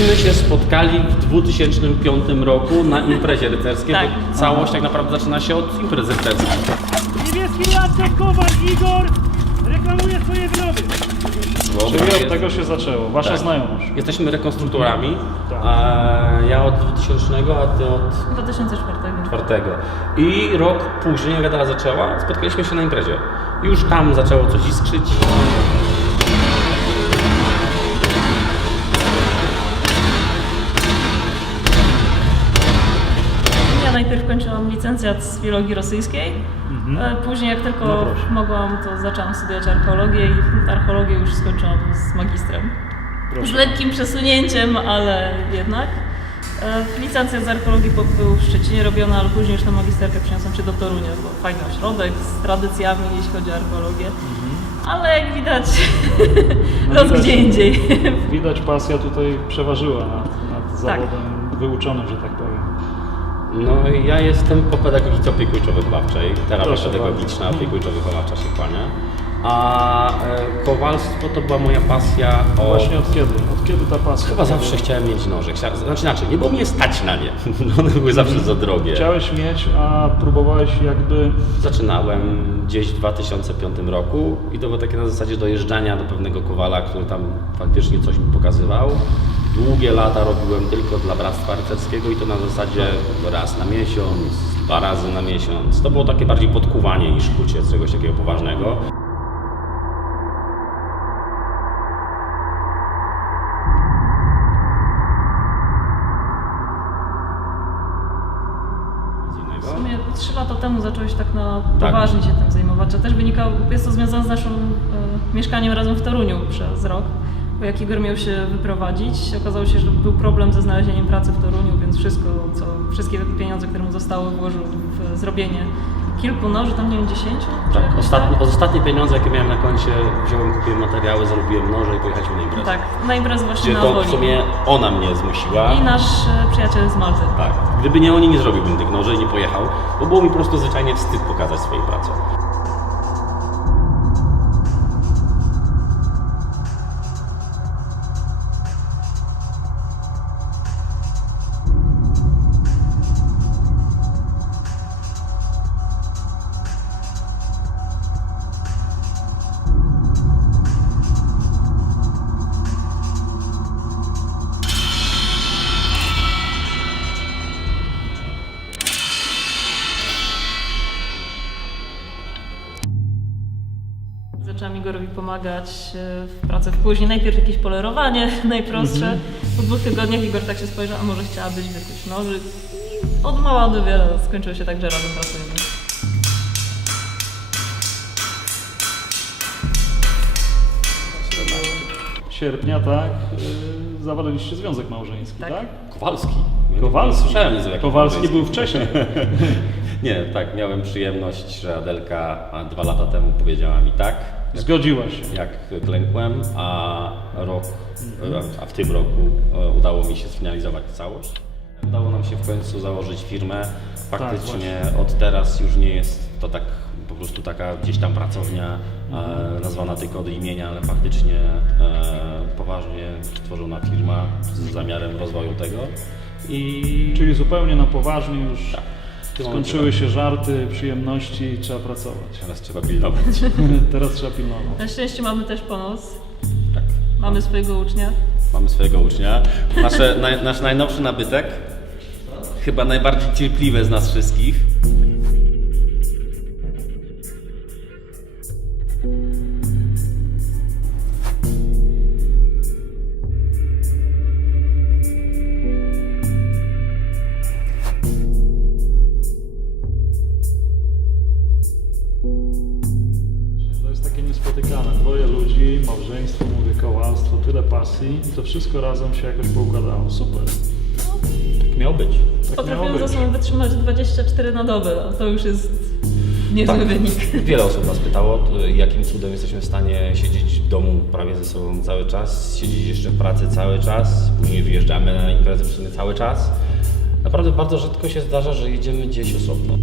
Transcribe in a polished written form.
Myśmy się spotkali w 2005 roku na imprezie rycerskiej, Tak. bo całość tak naprawdę zaczyna się od imprez rycerskich. Niebieski Jacek Kowal Igor reklamuje swoje wyroby. Czyli od tego się zaczęło, wasza Tak. znajomość. Jesteśmy rekonstruktorami, Tak. a ja od 2000, a ty od 2004. 4. I rok później, jak Adela zaczęła, spotkaliśmy się na imprezie. Już tam zaczęło coś iskrzyć. Ja najpierw kończyłam licencjat z filologii rosyjskiej, później jak tylko No proszę. mogłam, to zaczęłam studiować archeologię i archeologię już skończyłam z magistrem. Proszę. Z lekkim przesunięciem, ale jednak. Licencjat z archeologii był w Szczecinie robiona, ale później już na magisterkę przeniosłam się do Torunia, bo fajny ośrodek z tradycjami, jeśli chodzi o archeologię. Ale jak widać, No los widać. gdzie indziej. Widać, pasja tutaj przeważyła nad Tak. zawodem wyuczonym, że tak powiem. No i ja jestem po pedagogice opiekuńczo-wychowawczej, terapia Proszę pedagogiczna, bardzo. opiekuńczo-wychowawcza się kłania. A kowalstwo to była moja pasja Właśnie od kiedy? Od kiedy ta pasja? Chyba zawsze chciałem mieć noże. Znaczy inaczej, nie było mnie stać na nie. One były zawsze za drogie. Chciałeś mieć, a próbowałeś jakby... Zaczynałem gdzieś w 2005 roku i to było takie na zasadzie dojeżdżania do pewnego kowala, który tam faktycznie coś mi pokazywał. Długie lata robiłem tylko dla Bractwa Rycerskiego i to na zasadzie raz na miesiąc, 2 razy na miesiąc. To było takie bardziej podkuwanie niż kucie czegoś takiego poważnego. W sumie 3 lata temu zacząłeś tak na Tak. poważnie się tym zajmować. To też wynikało, jest to związane z naszym mieszkaniem razem w Toruniu przez rok. Bo jak Igor miał się wyprowadzić, okazało się, że był problem ze znalezieniem pracy w Toruniu, więc wszystkie pieniądze, które mu zostały, włożył w zrobienie kilku noży, tam nie wiem, 10? czy Tak, jakoś ostatnie pieniądze, jakie miałem na koncie, wziąłem, kupiłem materiały, zarobiłem noże i pojechaliśmy na imprezę. Tak, na imprezę właśnie Gdzie na to Woli. w sumie ona mnie zmusiła. I nasz przyjaciel z Malty. Tak. Gdyby nie oni, nie zrobiłbym tych noży i nie pojechał, bo było mi po prostu zwyczajnie wstyd pokazać swoje prace. Zaczęłam Igorowi pomagać w pracy w później. Najpierw jakieś polerowanie najprostsze. Po 2 tygodniach Igor tak się spojrzał, a może chciałabyś wykuć nożyk. I od mała do wiele skończyło się tak, że razem pracujemy. Sierpnia, tak? Zawarliście związek małżeński, Tak. tak? Kowalski. Kowalski. Nie słyszałem nic o jakimś Kowalski małżeństwie. był wcześniej. Nie, tak, miałem przyjemność, że Adelka 2 lata temu powiedziała mi tak, Zgodziła się. jak klękłem, a w tym roku udało mi się sfinalizować całość. Udało nam się w końcu założyć firmę. Faktycznie od teraz już nie jest to tak po prostu taka gdzieś tam pracownia nazwana tylko od imienia, ale faktycznie poważnie stworzona firma z zamiarem rozwoju tego. Czyli zupełnie na poważnie już Tak. skończyły się żarty, przyjemności, trzeba pracować. Teraz trzeba pilnować. Teraz trzeba pilnować. Na szczęście mamy też pomoc. Tak. Mamy swojego ucznia. Mamy swojego ucznia. Nasz najnowszy nabytek, chyba najbardziej cierpliwy z nas wszystkich. To jest takie niespotykane. 2 ludzi, małżeństwo, mówię, kowalstwo, tyle pasji i to wszystko razem się jakoś poukładało. Super. Tak miał być. Tak Potrafią miało ze być. sobą wytrzymać 24 na dobę. To już jest niezły wynik. Wiele osób nas pytało, jakim cudem jesteśmy w stanie siedzieć w domu prawie ze sobą cały czas, siedzieć jeszcze w pracy cały czas, później wyjeżdżamy na imprezy w sumie cały czas. Naprawdę bardzo rzadko się zdarza, że jedziemy gdzieś osobno.